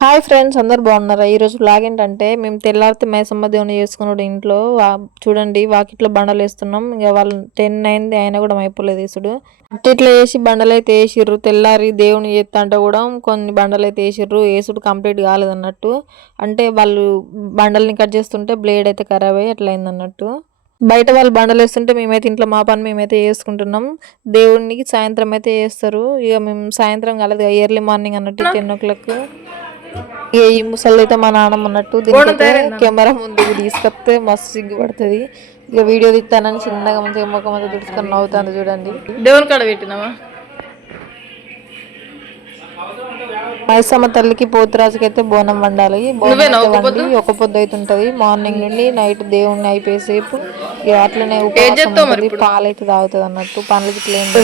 Hi friends అందరు బాగున్నారా? ఈరోజు బ్లాగ్ ఏంటంటే మేము తెల్లారితే మేసమ్మ దేవుని చేసుకున్నాడు ఇంట్లో. చూడండి వాకిట్లో బండలు వేస్తున్నాం. ఇక వాళ్ళు టెన్ అయింది అయినా కూడా అయిపోలేదు వేసుడు. ఇట్లా వేసి బండలు అయితే వేసిర్రు. తెల్లారి దేవుని చేస్తా కూడా కొన్ని బండలు అయితే వేసిర్రు. వేసుడు కంప్లీట్ కాలేదు అన్నట్టు. అంటే వాళ్ళు బండల్ని కట్ చేస్తుంటే బ్లేడ్ అయితే ఖరాబ్ అయ్యి అట్లా అన్నట్టు. బయట వాళ్ళు బండలు వేస్తుంటే మేమైతే ఇంట్లో మా పని మేమైతే చేసుకుంటున్నాం. దేవుడికి సాయంత్రం అయితే వేస్తారు ఇక మేము సాయంత్రం కాలేదు ఎర్లీ మార్నింగ్ అన్నట్టు టెన్ ఓ క్లాక్ ఈ ముసలి అయితే మా నాన్నమ్మ ఉన్నట్టు దీనికైతే కెమెరా ముందుకు తీసుకొస్తే మస్తు సిగ్గుపడుతుంది ఇక వీడియో తీస్తానని చిన్నగా మంచిగా ముఖం అంతా తుడుచుకొని నవ్వుతాను చూడండి. దేవుని కాడ పెట్టినావా? మైసమ్మ తల్లికి పోతురాజుకి అయితే బోనం వండాలి. బోనం అయితే వండి ఒక పొద్దు అయితే ఉంటది మార్నింగ్ నుండి నైట్ దేవుణ్ణి అయిపోయేసేపు ఇక అట్లనే ఉంటది. పాలైతే తాగుతుంది అన్నట్టు. పనులకి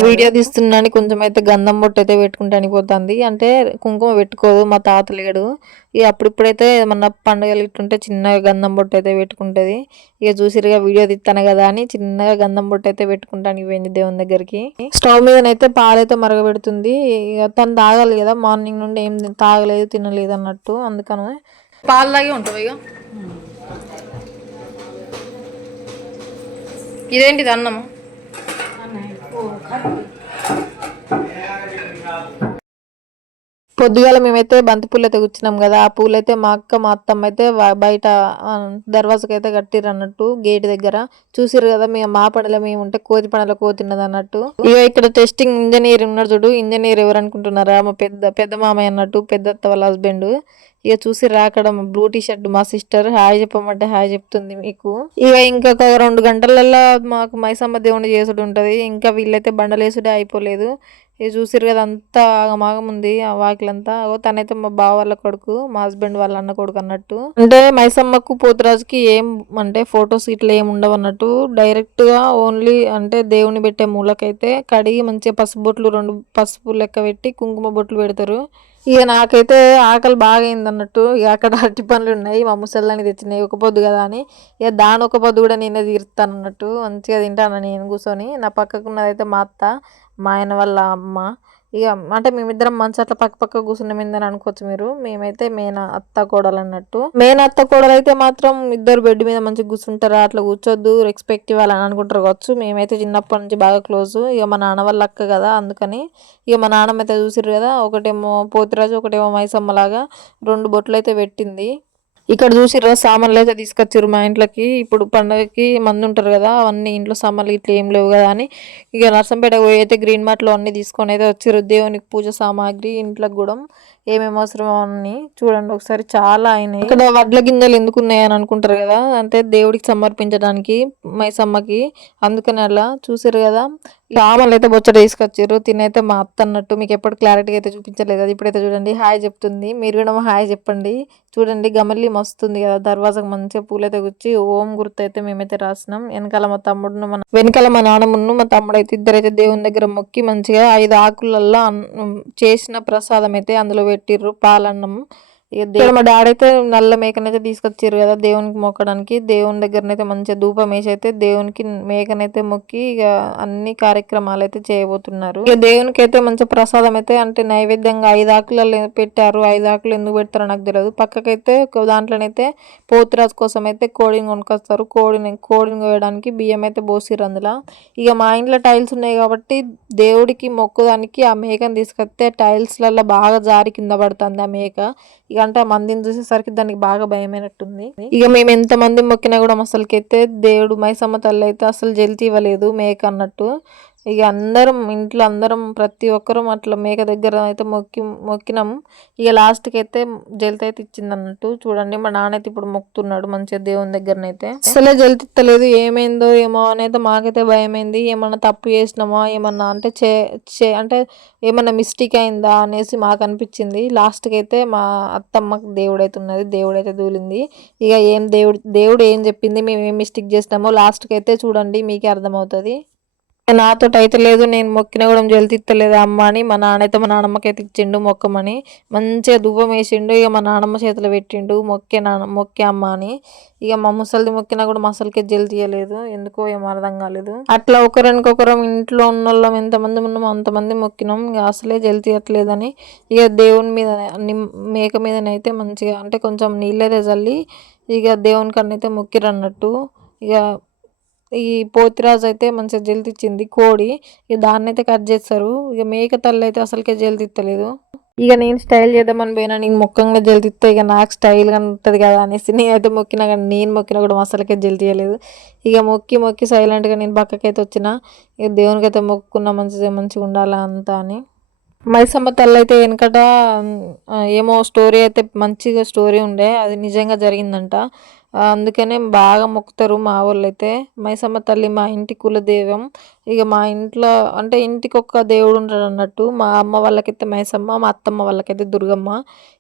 వీడియో తీస్తున్నాను. కొంచెం అయితే గంధం బొట్టు అయితే పెట్టుకుంటే అనిపోతుంది. అంటే కుంకుమ పెట్టుకోదు. మా తాత లేడు. ఇక అప్పుడిప్పుడైతే ఏమన్నా పండుగలు ఇట్టుంటే చిన్నగా గంధం బొట్టు అయితే పెట్టుకుంటుంది. ఇక చూసిరుగా వీడియో తీస్తాను కదా అని చిన్నగా గంధం బొట్టు అయితే పెట్టుకుంటానికి పోయింది దేవుని దగ్గరికి. స్టవ్ మీదనైతే పాలైతే మరగబెడుతుంది. ఇక తను తాగాలి కదా. మార్నింగ్ నుండి ఏం తాగలేదు తినలేదు అన్నట్టు అందుకని. పాల్లాగే ఉంటుంది ఇక ఇదేంటిది అన్నము? పొద్దుగాల మేమైతే బంతి పూలు అయితే కూర్చున్నాం కదా ఆ పూలు అయితే మా అక్క మా అత్తమ్మ అయితే బయట దర్వాజకి అయితే కట్టిరు అన్నట్టు గేట్ దగ్గర. చూసిరు కదా మేము మా పనుల మేము ఉంటే కోతి పనుల కోతిన్నది అన్నట్టు ఇక ఇక్కడ టెస్టింగ్ ఇంజనీర్ ఉన్నాడు చూడు ఇంజనీర్ ఎవరు అనుకుంటున్నారా మా పెద్ద పెద్ద మామయ్య అన్నట్టు పెద్ద అత్త వాళ్ళ హస్బెండ్. ఇక చూసి రాకడ బ్లూ టీ షర్ట్ మా సిస్టర్ హాయ్ చెప్పమంటే హాయ్ చెప్తుంది మీకు. ఇక ఇంకొక రెండు గంటలలో మాకు మైసమ్మ దేవుని చేసుడు ఉంటుంది. ఇంకా వీళ్ళైతే బండలేసుడే అయిపోలేదు. ఇది చూసిరు కదా అంతా ఆగమాగం ఉంది ఆ వాకిలంతా. తనైతే మా బావ వాళ్ళ కొడుకు మా హస్బెండ్ వాళ్ళ అన్న కొడుకు అన్నట్టు. అంటే మైసమ్మకు పోతురాజుకి ఏం అంటే ఫొటోస్ ఇట్లా ఏం ఉండవు అన్నట్టు. డైరెక్ట్గా ఓన్లీ అంటే దేవుని పెట్టే మూలకైతే కడిగి మంచిగా పసుపు బొట్లు రెండు పసుపు లెక్క పెట్టి కుంకుమ బొట్లు పెడతారు. ఇక నాకైతే ఆకలి బాగా అయింది అన్నట్టు ఇక అక్కడ అరటి పనులు ఉన్నాయి మా ముసళ్ళని తెచ్చినాయి ఒక పొద్దు కదా అని. ఇక దాని ఒక పొద్దు కూడా నేనే తీరుతాను అన్నట్టు మంచిగా తింటాను నేను కూర్చొని. నా పక్కకున్నదైతే మా అత్త మా ఆయన వాళ్ళ అమ్మ. ఇక అంటే మేమిద్దరం మంచి అట్లా పక్క పక్క కూర్చున్నాం అనుకోవచ్చు మీరు. మేమైతే మేన అత్త కోడలు అన్నట్టు. మేన అత్త కోడలు అయితే మాత్రం ఇద్దరు బెడ్ మీద మంచిగా కూర్చుంటారా అట్లా కూర్చోద్దు రెస్పెక్ట్ ఇవ్వాలని అనుకుంటారు కావచ్చు. మేమైతే చిన్నప్పటి నుంచి బాగా క్లోజ్ ఇక మా నాన్న వాళ్ళ అక్క కదా అందుకని ఇక మా నాన్నమ్మ అయితే చూసిర్రు కదా ఒకటేమో పోతిరాజు ఒకటేమో మైసమ్మ లాగా రెండు బొట్లు అయితే పెట్టింది. ఇక్కడ చూసిర్రా సామాన్లు అయితే తీసుకొచ్చారు మా ఇంట్లోకి. ఇప్పుడు పండగకి మంది ఉంటారు కదా అవన్నీ ఇంట్లో సామాన్లు ఇట్లా ఏం లేవు కదా అని. ఇక నర్సంపేట పోయి అయితే గ్రీన్ మార్ట్లో అన్ని తీసుకొని అయితే వచ్చారు దేవునికి పూజ సామాగ్రి ఇంట్లోకి కూడా. ఏమేమి అవసరమో అన్ని చూడండి. ఒకసారి చాలా అయినాయి. ఇక్కడ వడ్ల గింజలు ఎందుకు ఉన్నాయని అనుకుంటారు కదా. అంటే దేవుడికి సమర్పించడానికి మైసమ్మకి. అందుకని అలా చూసారు కదా. రామలు అయితే బొచ్చట తీసుకొచ్చారు. తినైతే మా అత్త అన్నట్టు మీకు ఎప్పుడు క్లారిటీగా అయితే చూపించలేదు అది ఇప్పుడైతే చూడండి హాయ్ చెప్తుంది. మీరు కూడా హాయ్ చెప్పండి. చూడండి గమల్లి మస్తుంది కదా. దర్వాజకు మంచిగా పూలైతే గుచ్చి ఓం గుర్తు అయితే మేమైతే రాసినాం. వెనకాల మా తమ్ముడును మన వెనకాల మా నాన్నమ్మను మా తమ్ముడు అయితే ఇద్దరైతే దేవుని దగ్గర మొక్కి మంచిగా ఐదు ఆకులల్లో చేసిన ప్రసాదం అయితే అందులో పెట్టిర్రు. పాలన్నం ఇక మా డాడీ అయితే నల్ల మేకనైతే తీసుకొచ్చారు కదా దేవునికి మొక్కడానికి. దేవుని దగ్గరనైతే మంచిగా ధూపం వేసి అయితే దేవునికి మేకనైతే మొక్కి ఇక అన్ని కార్యక్రమాలు అయితే చేయబోతున్నారు. ఇక దేవునికి అయితే మంచి ప్రసాదం అయితే అంటే నైవేద్యంగా ఐదు ఆకులు పెట్టారు. ఐదు ఆకులు ఎందుకు పెడతారో నాకు తెలియదు పక్కకైతే దాంట్లోనైతే పోతురాజు కోసం అయితే కోడిని కొనుకొస్తారు. కోడిని కోడిని కోయడానికి బియ్యం అయితే పోసిరు అందులో. ఇక మా ఇంట్లో టైల్స్ ఉన్నాయి కాబట్టి దేవుడికి మొక్కుదానికి ఆ మేకని తీసుకొస్తే టైల్స్లలో బాగా జారి కింద పడుతుంది ఆ మేక. ఇక అంటే మందిని చూసేసరికి దానికి బాగా భయమైనట్టుంది. ఇక మేము ఎంత మంది మొక్కినా కూడా అసలుకైతే దేవుడు మైసమ్మ తల్లి అయితే అసలు జల్తి ఇవ్వలేదు మేక అన్నట్టు. ఇక అందరం ఇంట్లో అందరం ప్రతి ఒక్కరూ అట్లా మేక దగ్గర అయితే మొక్కి మొక్కినాం. ఇక లాస్ట్కి అయితే జల్తి అయితే ఇచ్చింది అన్నట్టు చూడండి. మా నాన్న అయితే ఇప్పుడు మొక్కుతున్నాడు మంచిగా దేవుని దగ్గరనైతే. అసలే జల్తిత్తలేదు ఏమైందో ఏమో అనేది మాకైతే భయమైంది. ఏమన్నా తప్పు చేసినామా ఏమన్నా అంటే చే చే అంటే ఏమన్నా మిస్టేక్ అయిందా అనేసి మాకు అనిపించింది. లాస్ట్కి అయితే మా అత్తమ్మకి దేవుడైతే ఉన్నది. దేవుడైతే దూలింది. ఇక ఏం దేవుడు దేవుడు ఏం చెప్పింది మేము ఏం మిస్టేక్ చేసినామో లాస్ట్కి అయితే చూడండి మీకే అర్థమవుతుంది. నాతో అయితే లేదు నేను మొక్కిన కూడా జల్తిత్తలేదు అమ్మ అని మా నాన్న అయితే మా నాన్నమ్మకి అయితే ఇచ్చిండు మొక్కమని మంచిగా దువ్వం వేసిండు ఇక మా నాన్నమ్మ చేతిలో పెట్టిండు మొక్కే నాన్న మొక్కే అమ్మ అని. ఇక మా ముసలిది మొక్కినా కూడా మసలికే జల్ తీయలేదు. ఎందుకో ఏం అర్థం కాలేదు. అట్లా ఒకరికొకరం ఇంట్లో ఉన్న వాళ్ళం ఎంతమంది ఉన్నామో అంతమంది మొక్కినాం. ఇక అసలే జల్ తీయట్లేదని. ఇక దేవుని మీద మేక మీదనైతే మంచిగా అంటే కొంచెం నీళ్ళైతే చల్లి ఇక దేవుని కన్నైతే మొక్కిరన్నట్టు. ఇక ఈ పోతిరాజు అయితే మంచిగా జల్దిచ్చింది కోడి. ఇక దాన్ని అయితే కట్ చేస్తారు. ఇక మేక తల్లి అయితే అసలుకే జల్దిత్తలేదు ఇక నేను స్టైల్ చేద్దామని పోయినా నేను మొక్కంగా జల్దిస్తే ఇక నాకు స్టైల్గా ఉంటుంది కదా అనేసి నేనైతే మొక్కినా కానీ నేను మొక్కినా కూడా అసలుకే జల్ తీయలేదు. ఇక మొక్కి మొక్కి సైలెంట్గా నేను పక్కకైతే వచ్చిన ఇక దేవునికి అయితే మొక్కుకున్నా మంచిగా మంచిగా ఉండాలా అంతా అని. మైసమ్మ తల్లి అయితే వెనకట ఏమో స్టోరీ అయితే మంచిగా స్టోరీ ఉండే అది నిజంగా జరిగిందంట. అందుకనే బాగా మొక్కుతారు మా వాళ్ళైతే అయితే మైసమ్మ తల్లి మా ఇంటి కులదైవం. ఇక మా ఇంట్లో అంటే ఇంటికి ఒక దేవుడు ఉంటాడు అన్నట్టు మా అమ్మ వాళ్ళకైతే మైసమ్మ మా అత్తమ్మ వాళ్ళకైతే దుర్గమ్మ.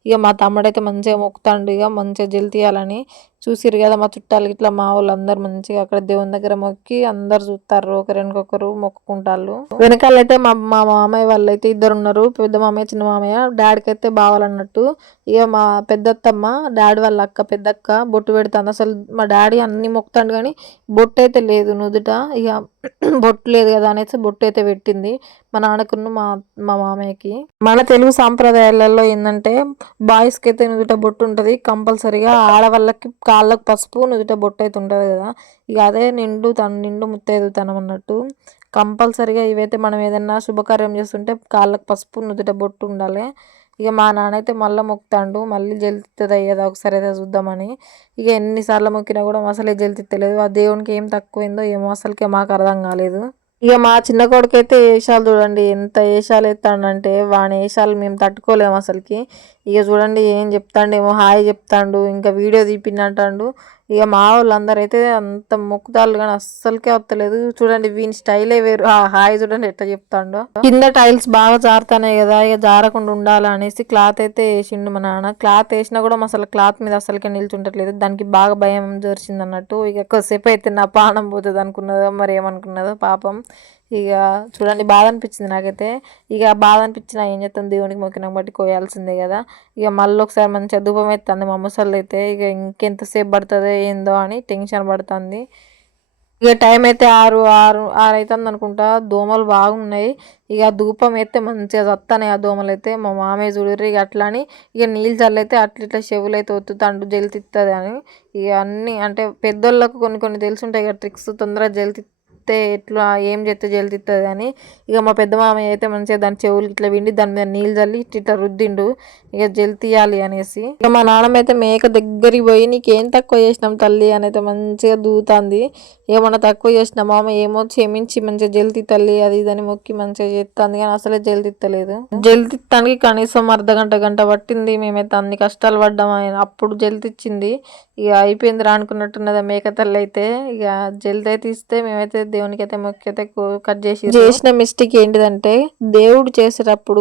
ఇక మా తమ్ముడైతే మంచిగా మొక్కుతాండు ఇక మంచిగా జల్ తీయాలని. చూసిరు కదా మా చుట్టాలు ఇట్లా మా వాళ్ళు అందరు మంచిగా అక్కడ దేవుని దగ్గర మొక్కి అందరు చూస్తారు ఒకరికొకరు మొక్కుకుంటారు వెనకాలైతే మా మా మామయ్య వాళ్ళు అయితే ఇద్దరు ఉన్నారు పెద్ద మామయ్య చిన్న మామయ్య. డాడీకి అయితే బావాలన్నట్టు. ఇక మా పెద్దత్తమ్మ డాడీ వాళ్ళ అక్క పెద్దక్క బొట్టు పెడతాను అసలు మా డాడీ అన్ని మొక్కుతాడు కానీ బొట్టు అయితే లేదు నుదుట. ఇక బొట్టు లేదు కదా అనేసి బొట్టు అయితే పెట్టింది మా నాన్నకున్న మా మా మామయ్యకి. మన తెలుగు సాంప్రదాయాలలో ఏంటంటే బాయ్స్కి అయితే నుదుట బొట్టు ఉంటుంది కంపల్సరీగా ఆడవాళ్ళకి కాళ్ళకు పసుపు నుదుట బొట్టు అయితే ఉంటుంది కదా. ఇక అదే నిండు తన నిండు ముత్తైదుతనం అన్నట్టు. కంపల్సరీగా ఇవైతే మనం ఏదైనా శుభకార్యం చేస్తుంటే కాళ్ళకు పసుపు నుదుట బొట్టు ఉండాలి. ఇక మా నాన్న అయితే మళ్ళీ మొక్కుతాండు మళ్ళీ జల్తుంది అయ్యేదా ఒకసారి అయితే చూద్దామని. ఇక ఎన్నిసార్లు మొక్కినా కూడా అసలే జల్తిత్తలేదు. ఆ దేవునికి ఏం తక్కువైందో ఏమో అసలుకే మాకు అర్థం కాలేదు. ఇక మా చిన్న కొడుకైతే ఏషాలు వేషాలు చూడండి ఎంత వేషాలు ఎత్తాడంటే వాని వేషాలు మేము తట్టుకోలేము అసలుకి. ఇక చూడండి ఏం చెప్తాండేమో హాయ్ చెప్తాండు ఇంకా వీడియో తీపినంటాడు. ఇక మా వాళ్ళందరూ అయితే అంత మొక్కుతాళ్ళు కానీ అస్సలకే వస్తలేదు చూడండి వీని స్టైలే వేరు. ఆ హాయ్ చూడండి ఎట్లా చెప్తాండో. కింద టైల్స్ బాగా జారుతాయి కదా ఇక జారకుండా ఉండాలి అనేసి క్లాత్ అయితే వేసిండు మా నాన్న. క్లాత్ వేసినా కూడా అసలు క్లాత్ మీద అసలుకే నిల్చుంటట్లేదు. దానికి బాగా భయం జరిచింది అన్నట్టు ఇక కొద్దిసేపు అయితే నా పానం పోతుంది అనుకున్నదో మరి ఏమనుకున్నదో పాపం. ఇక చూడండి బాధ అనిపించింది నాకైతే. ఇక బాధ అనిపించిన ఏం చేస్తాం దేవునికి మొక్కిన బట్టి కోయాల్సిందే కదా. ఇక మళ్ళీ ఒకసారి మంచిగా ధూపం ఎత్తుంది మా ముసళ్ళు అయితే. ఇక ఇంకెంతసేపు పడుతుందో ఏందో అని టెన్షన్ పడుతుంది. ఇక టైం అయితే ఆరు ఆరు ఆరు అవుతుంది అనుకుంటా. దోమలు బాగున్నాయి. ఇక ధూపం అయితే మంచిగా చస్తాయి ఆ దోమలు అయితే. మా మామయ్య చూడరు ఇక అట్లా అని. ఇక నీళ్ళు చల్లైతే అట్లా ఇట్లా చెవులు అయితే ఒత్తుతాండు జల్తిస్తుంది అని. ఇక అన్నీ అంటే పెద్దోళ్ళకు కొన్ని కొన్ని తెలుసుంటాయి ఇక ట్రిక్స్ తొందరగా జల్తి చెప్తే ఎట్లా ఏం చెప్తే జల్దిస్తుంది అని ఇక మా పెద్ద మామయ్య అయితే మంచిగా దాని చెవులు ఇట్లా విండి దాని మీద నీళ్ళు చల్లి ఇట్లా రుద్దిండు. ఇక జల్తియాలి అనేసి. ఇక మా నాన్నమ్మ అయితే మేక దగ్గరికి పోయి నీకేం తక్కువ చేసినాం తల్లి అని అయితే మంచిగా దూతుంది. ఏమన్నా తక్కువ చేసిన మామ ఏమో క్షమించి మంచిగా జల్తి తల్లి అది ఇదని మొక్కి మంచిగా చేస్తుంది కానీ అసలే జల్దిత్తలేదు జల్దిత్తానికి కనీసం అర్ధ గంట గంట పట్టింది. మేమైతే అన్ని కష్టాలు పడ్డాం. ఆయన అప్పుడు జల్దిచ్చింది ఇక అయిపోయింది రానుకున్నట్టున్నది మేక తల్లి అయితే. ఇక జల్ది అయితే ఇస్తే మేమైతే దేవునికి అయితే మొక్కి అయితే కట్ చేసి చేసిన మిస్టేక్ ఏంటిదంటే దేవుడు చేసేటప్పుడు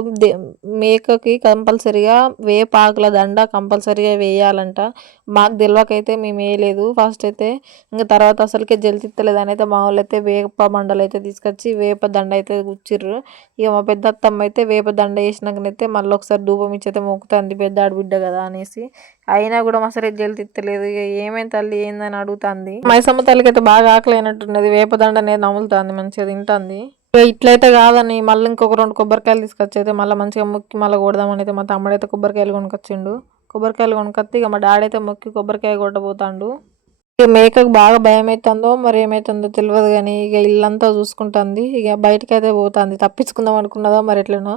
మేకకి కంపల్సరిగా వేపాకుల దండ కంపల్సరిగా వేయాలంట. మాకు తెలియకైతే మేము వేయలేదు. ఫస్ట్ అయితే ఇంకా తర్వాత అసలుకే జల్తిత్తలేదు అని అయితే మా వాళ్ళు అయితే వేప మండలు అయితే తీసుకొచ్చి వేప దండ అయితే గుచ్చిర్రు. ఇక మా పెద్ద అత్తమ్మ అయితే వేప దండ వేసినాకనైతే మళ్ళీ ఒకసారి ధూపం ఇచ్చి అయితే మొక్కుతుంది పెద్ద ఆడబిడ్డ కదా అనేసి. అయినా కూడా మా సరే జల్తిత్తలేదు ఇక ఏమేం తల్లి? ఏందని అడుగుతుంది. మైసమ్మ తల్లికి అయితే బాగా ఆకలి అయినట్టున్నది వేపదండ అనేది నములుతుంది మంచిగా తింటుంది. ఇక ఇట్లయితే కాదని మళ్ళీ ఇంకొక రెండు కొబ్బరికాయలు తీసుకొచ్చి అయితే మళ్ళీ మంచిగా ముక్కి మళ్ళీ కొడదామని అయితే మా తమ్ముడు అయితే కొబ్బరికాయలు కొనుకొచ్చిండు. కొబ్బరికాయలు కొనుకొచ్చి ఇక మా డాడీ అయితే మొక్కి కొబ్బరికాయ కొట్టబోతాండు. ఇక మేకకు బాగా భయం అవుతుందో మరి ఏమవుతుందో తెలియదు కానీ ఇక ఇల్లంతా చూసుకుంటుంది. ఇక బయటకు అయితే పోతుంది. తప్పించుకుందాం అనుకున్నదో మరి ఎట్లనో?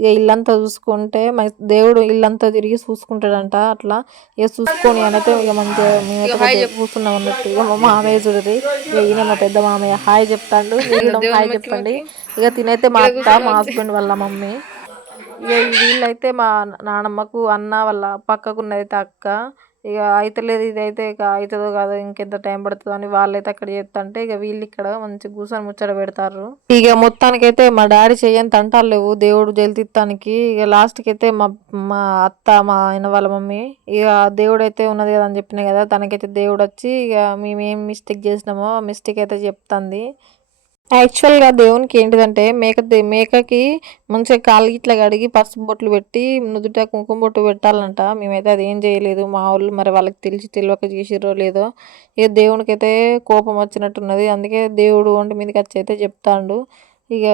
ఇక ఇల్లంతా చూసుకుంటే మై దేవుడు ఇల్లంతా తిరిగి చూసుకుంటాడంట అట్లా. ఇక చూసుకొని అనైతే ఇక మంచిగా కొద్దిగా కూర్చున్నాం అన్నట్టు. ఇక మా మామయ్య చూడది. ఇక ఈయన మా పెద్ద మామయ్య హాయ్ చెప్తాడు. హాయ్ చెప్పండి. ఇక తినైతే మా అత్త మా హస్బెండ్ వాళ్ళ మమ్మీ. ఇక వీళ్ళైతే మా నానమ్మకు అన్న వాళ్ళ పక్కకున్నదైతే అక్క. ఇక అయితలేదు ఇది అయితే ఇక అవుతుందో కాదో ఇంకెంత టైం పడుతుందో అని వాళ్ళైతే అక్కడ చేస్తుంటే ఇక వీళ్ళు ఇక్కడ మంచి కూర్చొని ముచ్చట పెడతారు ఇక మొత్తానికైతే మా డాడీ చేయని తంటాలు లేవు దేవుడు జల్తిత్తానికి. ఇక లాస్ట్కి అయితే మా మా అత్త మా ఆయన వాళ్ళ మమ్మీ ఇక దేవుడు అయితే ఉన్నది కదా అని చెప్పిన కదా తనకైతే దేవుడు వచ్చి ఇక మేము ఏం మిస్టేక్ చేసినామో మిస్టేక్ అయితే చెప్తుంది. యాక్చువల్గా దేవునికి ఏంటిదంటే మేక దే- మేకకి మంచిగా కాలు ఇట్లా కడిగి పసుపు బొట్లు పెట్టి నుదుట కుంకుమ బొట్టు పెట్టాలంట. మేమైతే అది ఏం చేయలేదు. మా వాళ్ళు మరి వాళ్ళకి తెలిసి తెలియక చేసిరో లేదో ఇక దేవునికి అయితే కోపం వచ్చినట్టున్నది. అందుకే దేవుడు ఒంటి మీదకి వచ్చి అయితే చెప్తాండు. ఇక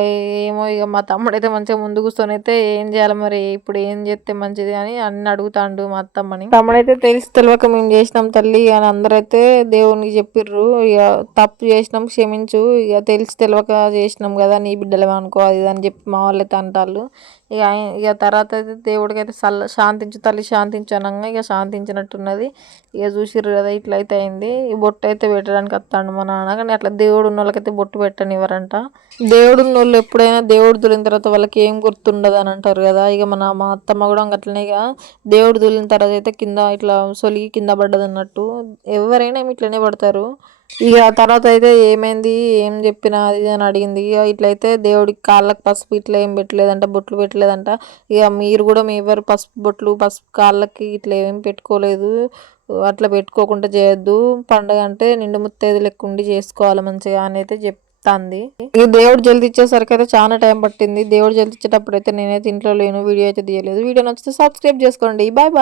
ఏమో ఇక మా తమ్ముడు అయితే మంచిగా ముందు కూర్చొని అయితే ఏం చేయాలి మరి? ఇప్పుడు ఏం చేస్తే మంచిది అని అన్ని అడుగుతాండు మా అత్తమ్మని. తమ్ముడైతే తెలిసి తెలియక మేము చేసినాం తల్లి అని అందరైతే దేవునికి చెప్పిర్రు. ఇక తప్పు చేసినాం క్షమించు. ఇక తెలిసి తెలియక చేసినాం కదా నీ బిడ్డలమే అనుకో అది ఇది అని చెప్పి మా వాళ్ళు అయితే అంటారు ఇక ఇక తర్వాత అయితే దేవుడికి అయితే సల్ల శాంతించు తల్లి శాంతించు అనగా ఇక శాంతించినట్టున్నది. ఇక చూసిర్రు కదా ఇట్లా అయితే అయింది. ఈ బొట్టు అయితే పెట్టడానికి వస్తాడు మా నాన్న. కానీ అట్లా దేవుడు ఉన్న వాళ్ళకైతే బొట్టు పెట్టనివ్వరంట. దేవుడు ఉన్న వాళ్ళు ఎప్పుడైనా దేవుడు దొరిన తర్వాత వాళ్ళకి ఏం గుర్తుండదు అని అంటారు కదా. ఇక మన మా అత్తమ్మ కూడా అట్లనే ఇక దేవుడు దొరిన తర్వాత అయితే కింద ఇట్లా సొలిగి కింద పడ్డది అన్నట్టు ఎవరైనా ఏమి ఇట్లనే పడతారు. ఇక తర్వాత అయితే ఏమైంది? ఏం చెప్పినా? అది అని అడిగింది. ఇక ఇట్లయితే దేవుడికి కాళ్ళకి పసుపు ఇట్లా ఏం పెట్టలేదంట బొట్లు పెట్టలేదంట. ఇక మీరు కూడా మీ ఎవరు పసుపు బొట్లు పసుపు కాళ్ళకి ఇట్లా ఏం పెట్టుకోలేదు. అట్లా పెట్టుకోకుండా చేయొద్దు. పండగ అంటే నిండు ముత్తైదు లెక్క ఉండి చేసుకోవాలి మంచిగా అని అయితే చెప్తాంది. ఇక దేవుడు జల్ది ఇచ్చేసరికి అయితే చాలా టైం పట్టింది. దేవుడు జల్ది ఇచ్చేటప్పుడు అయితే నేనైతే ఇంట్లో లేను వీడియో అయితే తీయలేదు. వీడియో నచ్చితే సబ్స్క్రైబ్ చేసుకోండి. Bye bye.